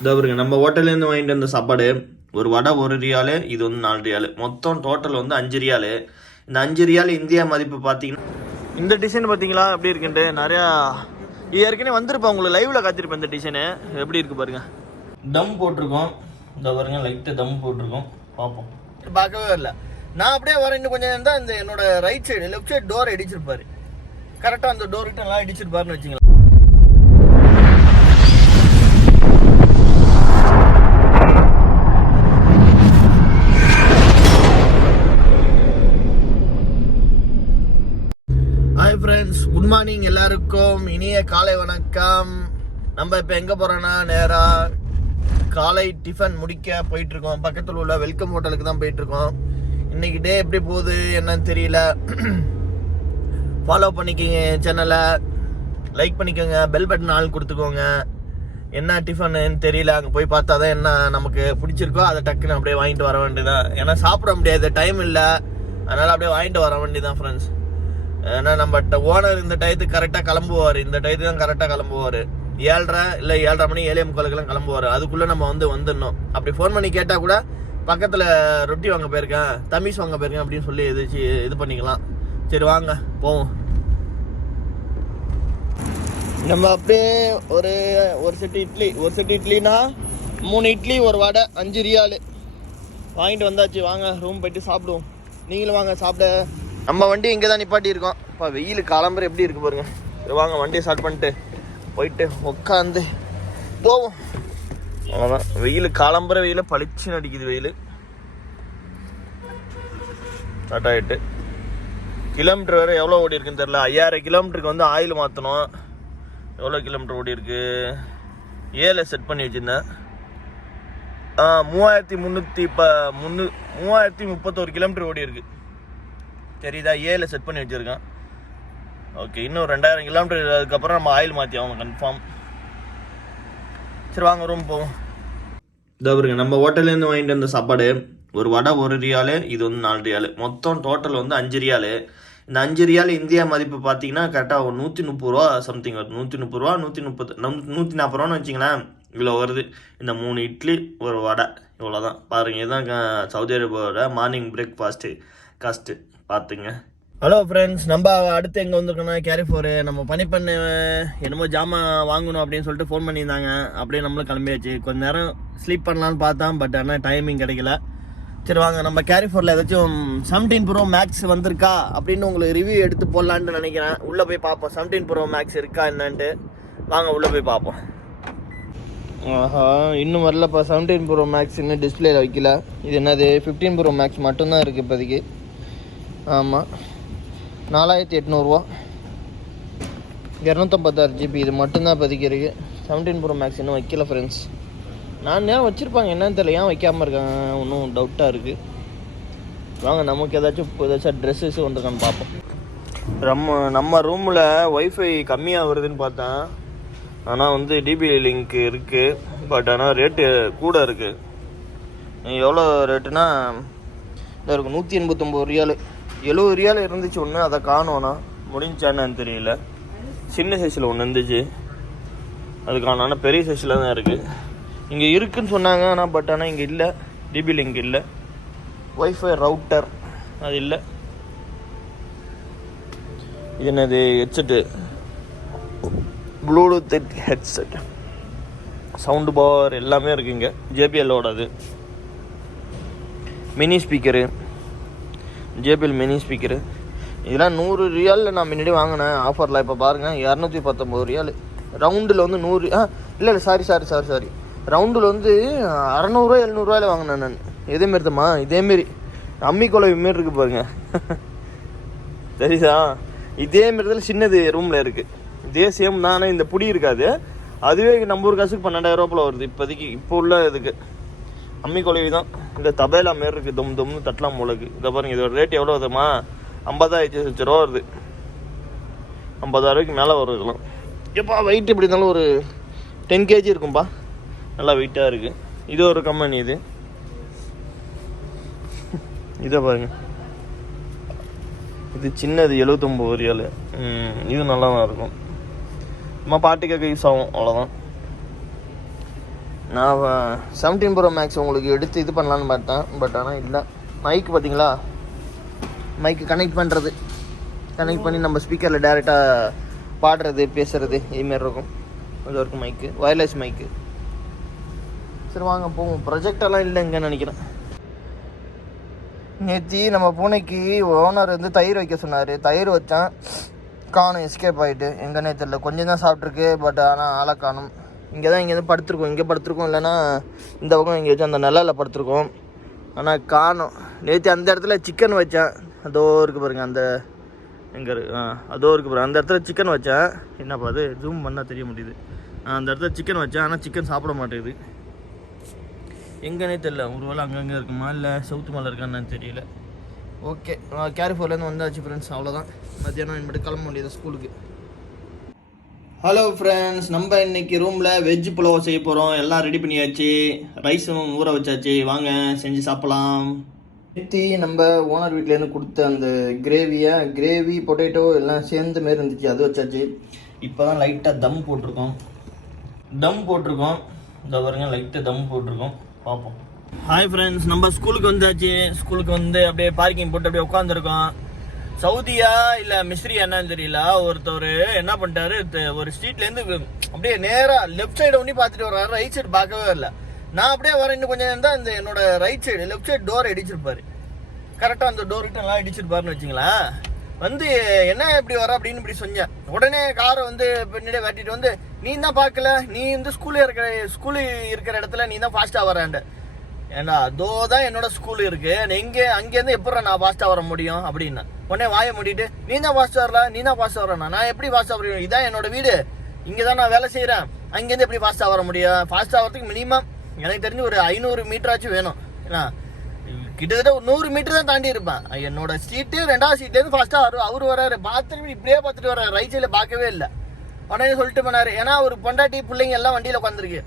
இதோ பாருங்க நம்ம ஹோட்டல்லேருந்து வாங்கிட்டு வந்த சாப்பாடு ஒரு வடை ஒரு ரியாலு இது வந்து நாலு ரியாலு. மொத்தம் டோட்டல் வந்து அஞ்சு ரியாலு. இந்த அஞ்சு ரியாலு இந்தியா மதிப்பு பார்த்தீங்கன்னா இந்த டிசைன் பார்த்தீங்களா? எப்படி இருக்குன்ட்டு நிறையா ஏற்கனவே வந்திருப்பேன் உங்களுக்கு லைவில் காத்திருப்பேன் இந்த டிசைனு எப்படி இருக்குது பாருங்கள் தம் போட்டிருக்கோம். இந்த பாருங்க லைட்டு தம் போட்டிருக்கோம். பார்ப்போம். பார்க்கவே இல்லை நான் அப்படியே வரேன் இன்னும் கொஞ்சம் இருந்தால் இந்த என்னோட right side left side door அடிச்சிருப்பாரு கரெக்டாக அந்த டோர்கிட்ட நல்லா அடிச்சிருப்பாருன்னு வச்சுங்களேன். ஃப்ரெண்ட்ஸ் குட் மார்னிங் எல்லாருக்கும். இனிய காலை வணக்கம். நம்ம இப்போ எங்கே போகிறோன்னா நேராக காலை டிஃபன் முடிக்க போயிட்டுருக்கோம். பக்கத்தில் உள்ள வெல்கம் ஹோட்டலுக்கு தான் போயிட்டுருக்கோம். இன்றைக்கி இன்னைக்கு டே எப்படி போகுது என்னன்னு தெரியல. ஃபாலோ பண்ணிக்கோங்க சேனலை லைக் பண்ணிக்கோங்க. பெல் பட்டன் ஆள் கொடுத்துக்கோங்க. என்ன டிஃபன்னு தெரியல. அங்கே போய் பார்த்தா தான் என்ன நமக்கு பிடிச்சிருக்கோ அதை டக்குன்னு அப்படியே வாங்கிட்டு வர வேண்டியதான் ஏன்னா சாப்பிட முடியாது டைம் இல்லை. அதனால் அப்படியே வாங்கிட்டு வர வேண்டியதான் ஃப்ரெண்ட்ஸ் ஏன்னா நம்மகிட்ட ஓனர் இந்த டயத்துக்கு கரெக்டாக கிளம்புவார். இந்த டயத்துக்கு தான் கரெக்டாக கிளம்புவார். ஏழரை இல்லை ஏழரை மணி ஏழே முக்காலுக்கெல்லாம் கிளம்புவார். அதுக்குள்ளே நம்ம வந்து வந்துடணும். அப்படி ஃபோன் பண்ணி கேட்டால் கூட பக்கத்தில் ரொட்டி வாங்க போயிருக்கேன் தமீஸ் வாங்க போயிருக்கேன் அப்படின்னு சொல்லி எதாச்சு இது பண்ணிக்கலாம். சரி வாங்க போவோம். நம்ம அப்படியே ஒரு ஒரு செட்டு இட்லி ஒரு செட்டு இட்லினா மூணு இட்லி ஒரு வடை அஞ்சு ரியாலு. வாங்கிட்டு வந்தாச்சு. வாங்க ரூம் போயிட்டு சாப்பிடுவோம். நீங்களும் வாங்க சாப்பிட. நம்ம வண்டி இங்கே தான் நிப்பாட்டி இருக்கோம் இப்போ வெயில் காலம்பரம் எப்படி இருக்கு பாருங்க. சரி வாங்க வண்டியை ஸ்டார்ட் பண்ணிட்டு போயிட்டு உட்காந்து போவோம். அவ்வளோதான் வெயில் காலம்பர வெயில் பளிச்சுன்னு அடிக்குது வெயில். ஸ்டார்ட் ஆகிட்டு கிலோமீட்டர் வேறு எவ்வளோ ஓடி இருக்குன்னு தெரில ஐயாயிரம் கிலோமீட்டருக்கு வந்து ஆயில் மாற்றணும் எவ்வளோ கிலோமீட்டர் ஓடி இருக்கு? ஏழை செட் பண்ணி வச்சுருந்தேன். மூவாயிரத்தி முந்நூற்றி இப்போ முந்நூ மூவாயிரத்தி முப்பத்தோரு கிலோமீட்டர் ஓடி இருக்குது தெரியுதா? ஏழில் செட் பண்ணி வச்சுருக்கேன். ஓகே இன்னும் ரெண்டாயிரம் கிலோமீட்டர் அதுக்கப்புறம் நம்ம ஆயில் மாற்றி ஆகணும் கன்ஃபார்ம் சரி வாங்க ரூம் போவோம். இதோ பாருங்க நம்ம ஹோட்டல்லேருந்து வாங்கிட்டு வந்த சாப்பாடு ஒரு வடை ஒரு ரியாலு இது வந்து நாலு ரியாலு. மொத்தம் டோட்டல் வந்து அஞ்சு ரியாலு. இந்த அஞ்சு ரியால் இந்தியா மதிப்பு பார்த்தீங்கன்னா கரெக்டாக ஒரு நூற்றி முப்பது ரூபா சம்திங் வருது நூற்றி முப்பது ரூபா நூற்றி முப்பது நூற்றி நாற்பது ரூபான்னு வச்சிங்களேன் இவ்வளோ வருது. இந்த மூணு இட்லி ஒரு வடை. இவ்வளோ தான் பாருங்கள் இதுதான் க- சவுதி அரேபியாவோட மார்னிங் பிரேக்ஃபாஸ்ட்டு காஸ்ட்டு பார்த்துங்க ஹலோ ஃப்ரெண்ட்ஸ் நம்ம அடுத்து எங்கே வந்திருக்கோம்னா கேரிஃபோரு நம்ம பனிப்பண்ணு என்னமோ ஜாமான் வாங்கணும் அப்படின்னு சொல்லிட்டு ஃபோன் பண்ணியிருந்தாங்க. அப்படியே நம்மளும் கிளம்பியாச்சு. கொஞ்ச நேரம் ஸ்லீப் பண்ணலான்னு பார்த்தோம். பட் ஆனால் டைமிங் கிடைக்கல. சரி வாங்க. நம்ம கேரிஃபோரில் ஏதாச்சும் செவன்டீன் ப்ரோ மேக்ஸ் வந்திருக்கா? அப்படின்னு உங்களுக்கு ரிவ்யூ எடுத்து போடலான்னு நினைக்கிறேன். உள்ளே போய் பார்ப்போம். செவன்டீன் ப்ரோ மேக்ஸ் இருக்கா என்னன்ட்டு. வாங்க உள்ளே போய் பார்ப்போம். ஆஹா இன்னும் வரலப்பா. செவன்டீன் ப்ரோ மேக்ஸ் இன்னும் டிஸ்பிளேல வைக்கல. இது என்னது? ஃபிஃப்டீன் ப்ரோ மேக்ஸ் மட்டும்தான் இருக்குது இப்போதைக்கு. ஆமாம் நாலாயிரத்தி எட்நூறுவா. இரநூத்தம்பத்தாறு ஜிபி இது மட்டும்தான் இப்போதைக்கு இருக்குது செவன்டீன் ப்ரோ மேக்ஸ் இன்னும் வைக்கல ஃப்ரெண்ட்ஸ் நான் ஏன் வச்சுருப்பாங்க? என்னன்னு தெரியல. ஏன் வைக்காமல் இருக்காங்க? ஒன்றும் டவுட்டாக இருக்குது வாங்க நமக்கு ஏதாச்சும் ஏதாச்சும் ட்ரெஸ்ஸஸ் வந்துருக்கான்னு பார்ப்போம். நம்ம நம்ம ரூமில் ஒய்ஃபை கம்மியாக வருதுன்னு பார்த்தேன். ஆனால் வந்து டிபி லிங்க் இருக்குது பட் ஆனால் ரேட்டு கூட இருக்குது எவ்வளோ ரேட்டுனா இதாக இருக்கும் நூற்றி எண்பத்தொம்போது ரியாலு. எழுபது ரியால் இருந்துச்சு ஒன்று அதை காணோண்ணா முடிஞ்சான்னு தெரியல. சின்ன சைஸில் ஒன்று இருந்துச்சு. அது காணோம் ஆனால் பெரிய சைஸில் தான் இருக்குது இங்கே இருக்குதுன்னு சொன்னாங்க ஆனால் பட் ஆனால் இங்கே இல்லை. டிபி லிங்க் இல்லை. ஒய்ஃபை ரவுட்டர் அது இல்லை. இது என்னது headset bluetooth headset sound power எல்லாமே இருக்குது இங்கே. ஜேபிஎல்லோடது mini speaker JBL mini speaker. இதெல்லாம் நூறு ரியாலில் நான் முன்னாடி வாங்கினேன். ஆஃபரில் இப்போ பாருங்கள் இரநூத்தி பத்தொம்பது ரியால். ரவுண்டில் வந்து நூறு ஆ இல்லை இல்லை சாரி சாரி சாரி சாரி ரவுண்டில் வந்து அறநூறுவா எழுநூறுவாயில் வாங்கினேன் நான். இதேமாரி தம்மா இதேமாரி அம்மி குழவி மாரி இருக்குது பாருங்க. சரிதா? இதே மாரி தான் சின்னது ரூமில் இருக்குது இதே சேம் தான் ஆனால் இந்த புடி இருக்காது. அதுவே நம்ம ஒரு காசுக்கு பன்னெண்டாயிரம் ரூபாய் வருது இப்போதைக்கு இப்போ உள்ள இதுக்கு. அம்மி குழவி தான் இந்த தபேலா மாரி இருக்குது தொம் தொம்னு தட்டலாம் முளகு இதை பாருங்கள் இதோட ரேட் எவ்வளோ வருதுமா? ஐம்பதாயிரத்தி லட்ச ரூபா வருது. ஐம்பதாயிரம் ரூபாய்க்கு மேலே வரும் இதெல்லாம். எப்பா வெயிட் எப்படி இருந்தாலும் ஒரு டென் கேஜி இருக்கும்பா. நல்லா வெயிட்டாக இருக்குது இது ஒரு கம்பெனி இது. இதை பாருங்க. இது சின்னது எழுபத்தொம்பது ரியால் இது நல்லா தான் இருக்கும். நம்ம பாட்டு கேட்க யூஸ் ஆகும். அவ்வளோதான் நான் செவன்டீன் ப்ரோ மேக்ஸ் உங்களுக்கு எடுத்து இது பண்ணலான்னு பார்த்தேன். பட் ஆனால் இல்லை. மைக் பார்த்தீங்களா? மைக்கு கனெக்ட் பண்ணுறது கனெக்ட் பண்ணி நம்ம ஸ்பீக்கரில் டேரெக்டாக பாடுறது பேசுகிறது இதுமாரி இருக்கும். அது இருக்கும் மைக்கு வயர்லெஸ் மைக்கு சரி வாங்க போவோம். ப்ரொஜெக்டெல்லாம் இல்லைங்கன்னு நினைக்கிறேன். நேற்றி நம்ம பூனைக்கு ஓனர் வந்து தயிர் வைக்க சொன்னார். தயிர் வச்சேன். காணும் எஸ்கேப் ஆகிட்டு எங்கன்னே தெரில கொஞ்சம் தான் சாப்பிட்ருக்கு பட் ஆனால் ஆளை காணும். இங்கே தான் இங்கேருந்து படுத்துருக்கோம். இங்கே படுத்துருக்கோம். இல்லைன்னா இந்த பக்கம் இங்கே வச்சு அந்த நிழலில் படுத்துருக்கோம். ஆனால் காணும். நேற்று அந்த இடத்துல சிக்கன் வச்சேன். அதோ இருக்கு பாருங்கள் அந்த எங்கே இருக்கு ஆ அதோ இருக்கு பாருங்கள் அந்த இடத்துல சிக்கன் வச்சேன். என்னப்பா அது? ஜூம் பண்ணால் தெரிய முடியுது அந்த இடத்துல சிக்கன் வச்சேன். ஆனால் சிக்கன் சாப்பிட மாட்டேங்குது. எங்கன்னே தெரில ஒரு வேளை அங்கங்கே இருக்குமா? இல்லை சவுத்து மலை இருக்கான்னு தெரியல. ஓகே கேரிஃபோர்லேருந்து வந்தாச்சு ஃப்ரெண்ட்ஸ் அவ்வளோதான் மத்தியானம் இனிமேட்டு கிளம்ப முடியாது ஸ்கூலுக்கு ஹலோ ஃப்ரெண்ட்ஸ் நம்ம இன்னைக்கு ரூமில் வெஜ் புலாவ் செய்ய போகிறோம் எல்லாம் ரெடி பண்ணியாச்சு. ரைஸும் ஊற வச்சாச்சு. வாங்க செஞ்சு சாப்பிடலாம். நேத்தி நம்ம ஓனர் வீட்டிலேருந்து கொடுத்த அந்த கிரேவியை கிரேவி பொட்டேட்டோ எல்லாம் சேர்ந்த மாரி இருந்துச்சு. அது வச்சாச்சு. இப்போ தான் லைட்டாக தம் போட்டிருக்கோம். தம் போட்டிருக்கோம். இந்த பாருங்க லைட்டாக தம் போட்டிருக்கோம். பார்ப்போம். ஹாய் ஃப்ரெண்ட்ஸ் நம்ம ஸ்கூலுக்கு வந்தாச்சு. ஸ்கூலுக்கு வந்து அப்படியே பார்க்கிங் போட்டு அப்படியே உட்காந்துருக்கோம் சவுதியா இல்லை மிஸ்ரியா என்னன்னு தெரியல. ஒருத்தவர் என்ன பண்ணிட்டாரு ஒரு ஒரு ஸ்ட்ரீட்லேருந்து அப்படியே நேராக லெஃப்ட் சைடு ஒண்ணி பார்த்துட்டு வர்றாரு. ரைட் சைடு பார்க்கவே இல்ல நான் அப்படியே வரேன் இன்னும் கொஞ்சம் நேரம் தான் இந்த என்னோட right side left side door அடிச்சிருப்பாரு கரெக்டாக அந்த டோர் கிட்ட நல்லா அடிச்சிருப்பாருன்னு வச்சுங்களேன். வந்து என்ன இப்படி வர அப்படின்னு இப்படி சொன்னேன். உடனே காரை வந்து பின்னாடியே வெட்டிட்டு வந்து நீ தான் பார்க்கல. நீ வந்து ஸ்கூல்ல இருக்கிற ஸ்கூலு இருக்கிற இடத்துல நீ தான் ஃபாஸ்ட்டாக வரான்ட்டு ஏன்னா அதோ தான் என்னோட ஸ்கூல் இருக்கு. எங்கே அங்கேருந்து எப்படி நான் ஃபாஸ்ட்டாக வர முடியும்? அப்படின்னா. உடனே வாயை மூடிட்டு நீ தான் ஃபாஸ்ட்டாக வரல? நீ தான் ஃபாஸ்ட்டாக வரணும் நான் எப்படி ஃபாஸ்ட்டாக வரையும் இதான் என்னோட வீடு. இங்கே தான் நான் வேலை செய்கிறேன் அங்கேருந்து எப்படி ஃபாஸ்ட்டாக வர முடியும்? ஃபாஸ்ட்டாக வரதுக்கு மினிமம் எனக்கு தெரிஞ்சு ஒரு ஐநூறு மீட்டராச்சும் வேணும். ஏன்னா கிட்டத்தட்ட ஒரு நூறு மீட்டர் தான் தாண்டி இருப்பேன். என்னோட சீட்டு ரெண்டாவது சீட்லேருந்து ஃபாஸ்ட்டாக வரும் அவர் வராரு பார்த்துட்டு இப்படியே பார்த்துட்டு வர்றாரு. ரைட் சைடில் பார்க்கவே இல்லை. உடனே சொல்லிட்டு போனார் ஏன்னா ஒரு பொண்டாட்டி பிள்ளைங்க எல்லாம் வண்டியில் உட்காந்துருக்கு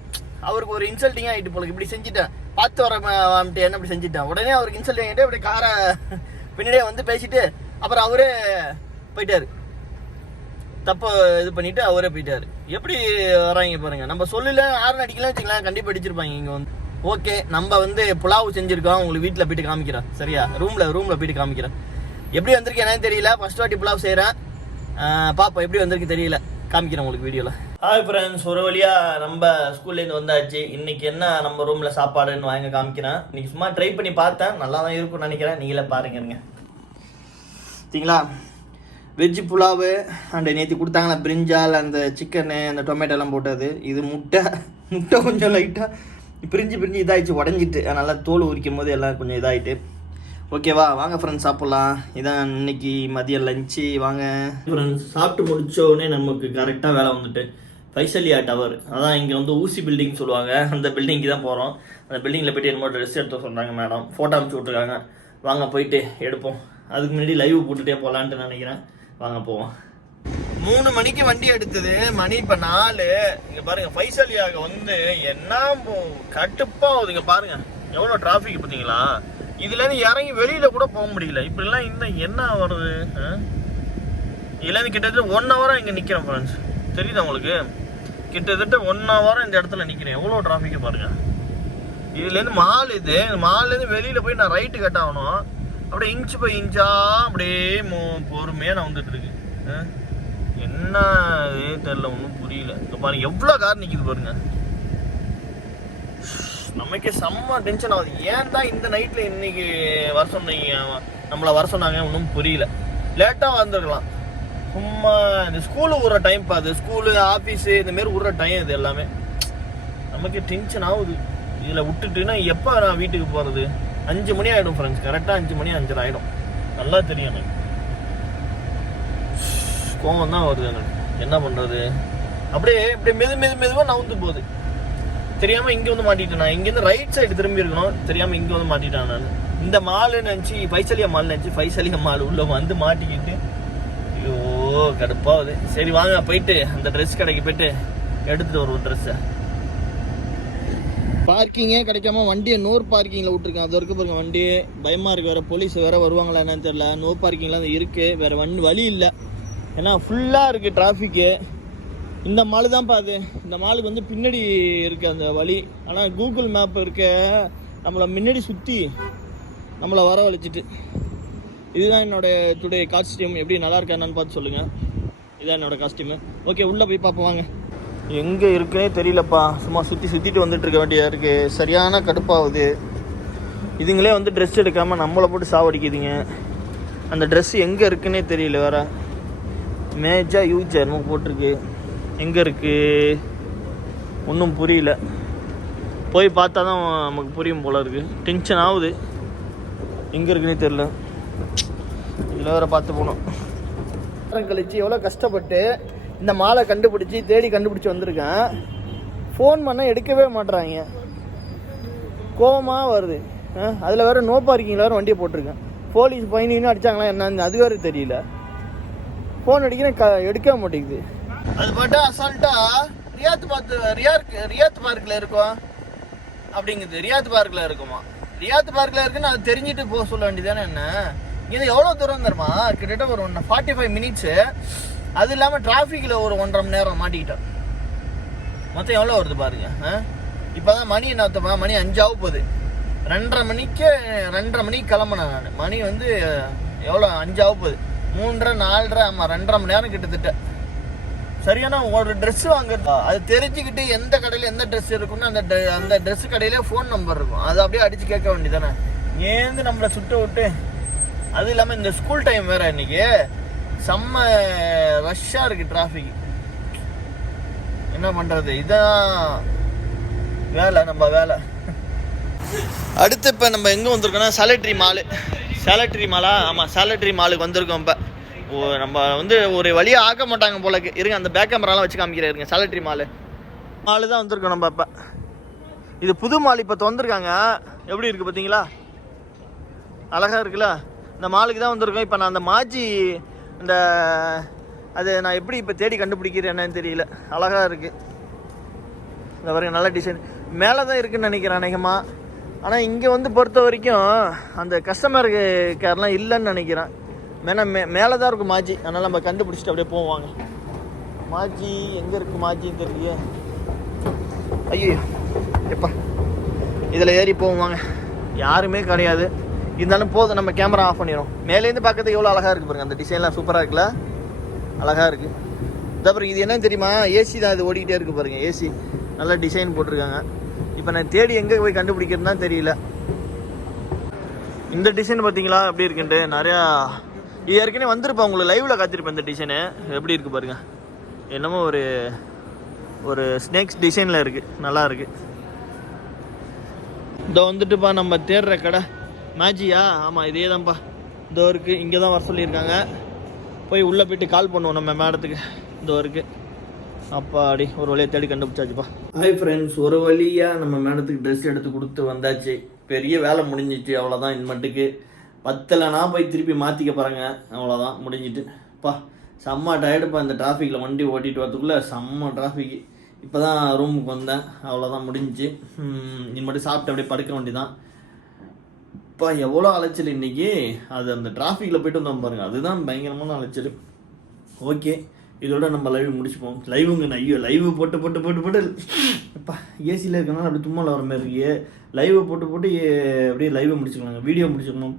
அவருக்கு ஒரு இன்சல்ட்டிங் ஆகிட்டு போல இப்படி செஞ்சுட்டேன். பார்த்து வர என்ன இப்படி செஞ்சுட்டேன்? உடனே அவருக்கு இன்சல்ட் ஆகிட்டு அப்படி காரை பின்னாடியே வந்து பேசிட்டு அப்புறம் அவரே போயிட்டாரு. தப்பு இது பண்ணிட்டு அவரே போயிட்டாரு. எப்படி வராங்க பாருங்க. நம்ம சொல்லல ஆறு அடிக்கலாம் வச்சுக்கலாம் கண்டிப்பாக அடிச்சிருப்பாங்க இங்கே வந்து. ஓகே நம்ம வந்து புலாவ் செஞ்சிருக்கோம். உங்களுக்கு வீட்டில் போயிட்டு காமிக்கிறேன். சரியா? ரூமில் ரூமில் போயிட்டு காமிக்கிறேன். எப்படி வந்திருக்கு என்னன்னு தெரியல. ஃபர்ஸ்ட் வாட்டி புலாவ் செய்கிறேன் பாப்பா எப்படி வந்திருக்கு தெரியல. காமிக்கிறேன் உங்களுக்கு வீடியோவில் ஹாய் ஃப்ரெண்ட்ஸ் ஒரு வழியா நம்ம ஸ்கூல்லேருந்து வந்தாச்சு. இன்னைக்கு என்ன நம்ம ரூம்ல சாப்பாடுன்னு வாங்க காமிக்கிறேன். இன்னைக்கு சும்மா ட்ரை பண்ணி பார்த்தேன். நல்லா தான் இருக்கும்னு நினைக்கிறேன். நீங்களே பாருங்க சரிங்களா? வெஜ் புலாவு அண்ட் நேற்று கொடுத்தாங்களா பிரிஞ்சால் அந்த சிக்கனு அந்த டொமேட்டோ எல்லாம் போட்டது. இது முட்டை. முட்டை கொஞ்சம் லைட்டாக பிரிஞ்சு பிரிஞ்சு இதாகிடுச்சு உடஞ்சிட்டு. நல்லா தோல் உரிக்கும் போது எல்லாம் கொஞ்சம் இதாகிட்டு ஓகேவா வாங்க ஃப்ரெண்ட்ஸ் சாப்பிட்லாம். இதான் இன்னைக்கு மதியம் லஞ்சு வாங்க. ஃப்ரெண்ட்ஸ் சாப்பிட்டு முடிச்ச உடனே நமக்கு கரெக்டாக வேலை வந்துட்டு ஃபைசலியா டவர் அதான் இங்கே வந்து ஊசி பில்டிங் சொல்லுவாங்க. அந்த பில்டிங்க்கு தான் போகிறோம் அந்த பில்டிங்கில் போயிட்டு என்னமோ ட்ரெஸ் எடுத்து சொல்கிறாங்க மேடம் ஃபோட்டோ அனுப்பிச்சு விட்ருக்காங்க வாங்க போயிட்டு எடுப்போம். அதுக்கு முன்னாடி லைவ் போட்டுட்டே போகலான்ட்டு நினைக்கிறேன். வாங்க போவோம். மூணு மணிக்கு வண்டி எடுத்தது. மணி இப்போ நாலு. இங்க பாருங்க ஃபைசலியாக வந்து என்ன போ- கட்டுப்பா ஆகுதுங்க பாருங்க. எவ்வளோ டிராஃபிக் பார்த்தீங்களா இதுலேருந்து இறங்கி வெளியில் கூட போக முடியல. இப்படிலாம் இந்த என்ன வருது ஆ? கிட்டத்தட்ட ஒன் ஹவராக இங்கே நிற்கிறேன் ஃப்ரெண்ட்ஸ் தெரியுதா உங்களுக்கு? கிட்டத்தட்ட ஒன் ஹவராக இந்த இடத்துல நிற்கிறேன் எவ்வளோ டிராஃபிக்கை பாருங்கள் இதுலேருந்து மால் இது. மால்லேருந்து வெளியில் போய் நான் ரைட்டு கட் ஆகணும். அப்படியே இன்ச்சு பை இன்ச்சா அப்படியே மோ- பொறுமையாக நான் வந்துட்டு இருக்கு ஆ? என்ன? இதே தெரில ஒன்றும் புரியல. இப்போ பாருங்கள் எவ்வளோ கார் நிற்கிது பாருங்கள் நமக்கே செம்ம டென்ஷன் ஆகுது. ஏன் தான் இந்த நைட்ல இன்னைக்கு வர சொன்னீங்க? நம்மளை வர சொன்னாங்க ஒன்றும் புரியல. லேட்டாக வந்துருக்கலாம். சும்மா இந்த ஸ்கூலு விட்ற டைம் பாது ஸ்கூலு ஆஃபீஸு இந்தமாரி விட்ற டைம் இது எல்லாமே. நமக்கு டென்ஷன் ஆகுது. இதில் விட்டுட்டுன்னா எப்போ நான் வீட்டுக்கு போகிறது அஞ்சு மணி ஆகிடும் ஃப்ரெண்ட்ஸ் கரெக்டாக அஞ்சு மணி அஞ்சரை ஆகிடும் நல்லா தெரியும் எனக்கு. கோவம் தான் வருது எனக்கு. என்ன பண்ணுறது அப்படியே இப்படியே மெது மெது மெதுவாக நவுந்து போகுது. தெரியாம இங்க வந்து மாட்டிட்டேன் நான். இங்க இருந்து ரைட் சைடு திரும்பி இருக்கணும். தெரியாம இங்க வந்து மாட்டிட்டேன் நான். இந்த மாலு நினைச்சு பைசலியா மால் நினைச்சு பைசலியா மால் உள்ள வந்து மாட்டிக்கிட்டு ஐயோ கடுப்பாகுது சரி வாங்க போயிட்டு அந்த ட்ரெஸ் கடைக்கு போயிட்டு எடுத்துட்டு வருவோம் ட்ரெஸ்ஸை பார்க்கிங்கே கிடைக்காம வண்டியை நோர் பார்க்கிங்கில் விட்டுருக்கேன். அது வரைக்கும் பாருங்க வண்டி பயமாக இருக்குது வேறு. போலீஸ் வேறு வருவாங்களா என்னன்னு தெரியல. நோ பார்க்கிங்லாம் இருக்குது வேறு வண்டி வழி இல்லை. ஏன்னா ஃபுல்லாக இருக்குது டிராஃபிக்கு இந்த மாலு தான்ப்பா அது. இந்த மாலுக்கு வந்து பின்னாடி இருக்க அந்த வழி. ஆனால் கூகுள் மேப் இருக்க நம்மளை முன்னாடி சுற்றி நம்மளை வரவழைச்சிட்டு. இதுதான் என்னோட டுடே காஸ்டியூம் எப்படி நல்லா இருக்கா என்னன்னு பார்த்து சொல்லுங்கள் இதுதான் என்னோடய காஸ்டியூமு ஓகே உள்ளே போய் பார்ப்போம் வாங்க. எங்கே இருக்குன்னே தெரியலப்பா. சும்மா சுற்றி சுற்றிட்டு வந்துட்டு இருக்க வேண்டியதாக இருக்குது சரியான கடுப்பாகுது. இதுங்களே வந்து ட்ரெஸ் எடுக்காமல் நம்மளை போட்டு சாவடிக்குதுங்க. அந்த ட்ரெஸ் எங்கே இருக்குன்னே தெரியல வேறு. மேஜாக யூஜ் என்னமோ போட்டிருக்கு. எங்கே இருக்குது ஒன்றும் புரியல. போய் பார்த்தா தான் நமக்கு புரியும் போல இருக்குது டென்ஷன் ஆகுது. எங்கே இருக்குன்னே தெரில இதில் வேறு பார்த்து போகணும். வாரம் கழித்து எவ்வளோ கஷ்டப்பட்டு இந்த மாலை கண்டுபிடிச்சி தேடி கண்டுபிடிச்சி வந்திருக்கேன். ஃபோன் பண்ணால் எடுக்கவே மாட்டுறாங்க கோவமாக வருது. அதில் வேறு நோ பார்க்கிங்கில் வேறு வண்டியை போட்டிருக்கேன். போலீஸ் பயணின்னு அடித்தாங்களா என்னன்னு அது வேறு தெரியல. ஃபோன் அடிக்கிறேன் க எடுக்க மாட்டேங்குது. அது பாட்டா அசால்ட்டா ரியாத் பார்த்து ரியாத் ரியாத் பார்க்கில் இருக்கும். அப்படிங்குது. ரியாத் பார்க்கில் இருக்குமா? ரியாத் பார்க்கில் இருக்குன்னு அது தெரிஞ்சுட்டு போக சொல்ல வேண்டியதானே என்ன? இது எவ்வளோ தூரம் தருமா கிட்டத்தட்ட ஒரு ஒன் ஃபார்ட்டி ஃபைவ் மினிட்ஸு அது இல்லாமல் டிராஃபிக்கில் ஒரு ஒன்றரை மணி நேரம் மாட்டிக்கிட்டேன் மொத்தம் எவ்வளோ வருது பாருங்க இப்போ தான் மணி என்ன மணி அஞ்சாவும் போகுது. ரெண்டரை மணிக்கு ரெண்டரை மணிக்கு கிளம்புனேன் நான். மணி வந்து எவ்வளோ? அஞ்சாவும் போகுது. மூன்றரை நாலரை ஆமாம் ரெண்டரை மணி நேரம் கிட்டத்தட்ட. சரியான ஒரு ட்ரெஸ் வாங்குறது. அது தெரிஞ்சுக்கிட்டு எந்த கடையில் எந்த ட்ரெஸ் இருக்குன்னு அந்த அந்த ட்ரெஸ் கடையிலே ஃபோன் நம்பர் இருக்கும். அதை அப்படியே அடித்து கேட்க வேண்டியதானே ஏந்து நம்மளை சுட்டு விட்டு அது இல்லாமல் இந்த ஸ்கூல் டைம் வேற இன்னைக்கு. செம்ம ரஷ்ஷாக இருக்குது டிராஃபிக் என்ன பண்ணுறது இதான் வேலை நம்ம வேலை. அடுத்து இப்போ நம்ம எங்கே வந்திருக்கோம்னா சாலட்ரி மாலு சாலட்ரி மாலா ஆமாம் சாலட்ரி மாலுக்கு வந்திருக்கோம் இப்போ. நம்ம வந்து ஒரு வழியாக ஆக்க மாட்டாங்க போல இருங்க அந்த பேக் கேமராலாம் வச்சு காமிக்கிறேன் இருங்க. சாலட்ரி மாலு. மாலு தான் வந்திருக்கோம் நம்ம இப்போ இது புது மால் இப்போ திறந்துருக்காங்க. எப்படி இருக்குது பார்த்தீங்களா அழகாக இருக்குல்ல? இந்த மாலுக்கு தான் வந்திருக்கோம். இப்போ நான் அந்த மாஜி இந்த அது நான் எப்படி இப்போ தேடி கண்டுபிடிக்கிறேன் என்னன்னு தெரியல. அழகாக இருக்குது இந்த பாருங்க நல்ல டிசைன் மேலே தான் இருக்குதுன்னு நினைக்கிறேன் அநேகமாக ஆனால் இங்கே வந்து பொறுத்த வரைக்கும் அந்த கஸ்டமர் கேர்லாம் இல்லைன்னு நினைக்கிறேன். மேலே மே மேலே தான் இருக்கும் மாஜி. அதனால் நம்ம கண்டுபிடிச்சிட்டு அப்படியே போவாங்க மாஜி எங்கே இருக்குது மாஜின்னு தெரியலையே. ஐயோ எப்பா. இதில் ஏறி போவாங்க யாருமே கிடையாது. இருந்தாலும் போதும் நம்ம கேமரா ஆஃப் பண்ணிடும் மேலேருந்து பார்க்கறதுக்கு எவ்வளோ அழகாக இருக்குது பாருங்க. அந்த டிசைன்லாம் சூப்பராக இருக்குல்ல? அழகாக இருக்குது அப்புறம் இது என்னன்னு தெரியுமா? ஏசி தான் இது ஓடிக்கிட்டே இருக்குது பாருங்க ஏசி நல்ல டிசைன் போட்டிருக்காங்க. இப்போ நான் தேடி எங்கே போய் கண்டுபிடிக்கிறதுனா தெரியல. இந்த டிசைன் பார்த்தீங்களா? எப்படி இருக்குன்ட்டு? நிறையா இது ஏற்கனவே வந்திருப்பேன் உங்களுக்கு லைவில் காத்திருப்பேன் இந்த டிசைனு எப்படி இருக்கு பாருங்க. என்னமோ ஒரு ஒரு ஸ்னேக்ஸ் டிசைனில் இருக்குது நல்லா இருக்கு. இதோ வந்துட்டுப்பா நம்ம தேடுற கடை. மேஜியா ஆமாம் இதே தான்ப்பா இதோ இருக்குது இங்கே தான் வர சொல்லியிருக்காங்க. போய் உள்ளே போயிட்டு கால் பண்ணுவோம் நம்ம மேடத்துக்கு. இதோ இருக்குது அப்பாடி ஒரு வழியாக தேடி கண்டுபிடிச்சாச்சுப்பா. ஹாய் ஃப்ரெண்ட்ஸ் ஒரு வழியாக நம்ம மேடத்துக்கு ட்ரெஸ் எடுத்து கொடுத்து வந்தாச்சு. பெரிய வேலை முடிஞ்சிச்சு அவ்வளோதான் இன்மட்டுக்கு. பத்தலைனா போய் திருப்பி மாற்றிக்க பாருங்க அவ்வளோதான் முடிஞ்சிட்டு. பா செம்ம டயர்டுப்பா இந்த டிராஃபிக்கில் வண்டி ஓட்டிட்டு வரதுக்குள்ளே செம்ம டிராஃபிக்கு இப்போ தான் ரூமுக்கு வந்தேன் அவ்வளோதான் முடிஞ்சிச்சு. இனிமேட்டு சாப்பிட்டு அப்படியே படுக்க வேண்டியதான் இப்போ எவ்வளோ அலைச்சல் இன்னைக்கு? அது அந்த டிராஃபிக்கில் போயிட்டு வந்தோம் பாருங்கள் அதுதான் பயங்கரமான அலைச்சல். ஓகே இதோட நம்ம லைவ் முடிச்சுப்போம். லைவுங்க ஐயோ லைவ் போட்டு போட்டு போட்டு போட்டு. இப்போ ஏசியில் இருக்கனால அப்படி தும்மல் வர மாதிரி இருக்கு. லைவ் போட்டு போட்டு அப்படியே லைவை முடிச்சுக்கலாங்க. வீடியோ முடிச்சுக்கணும்.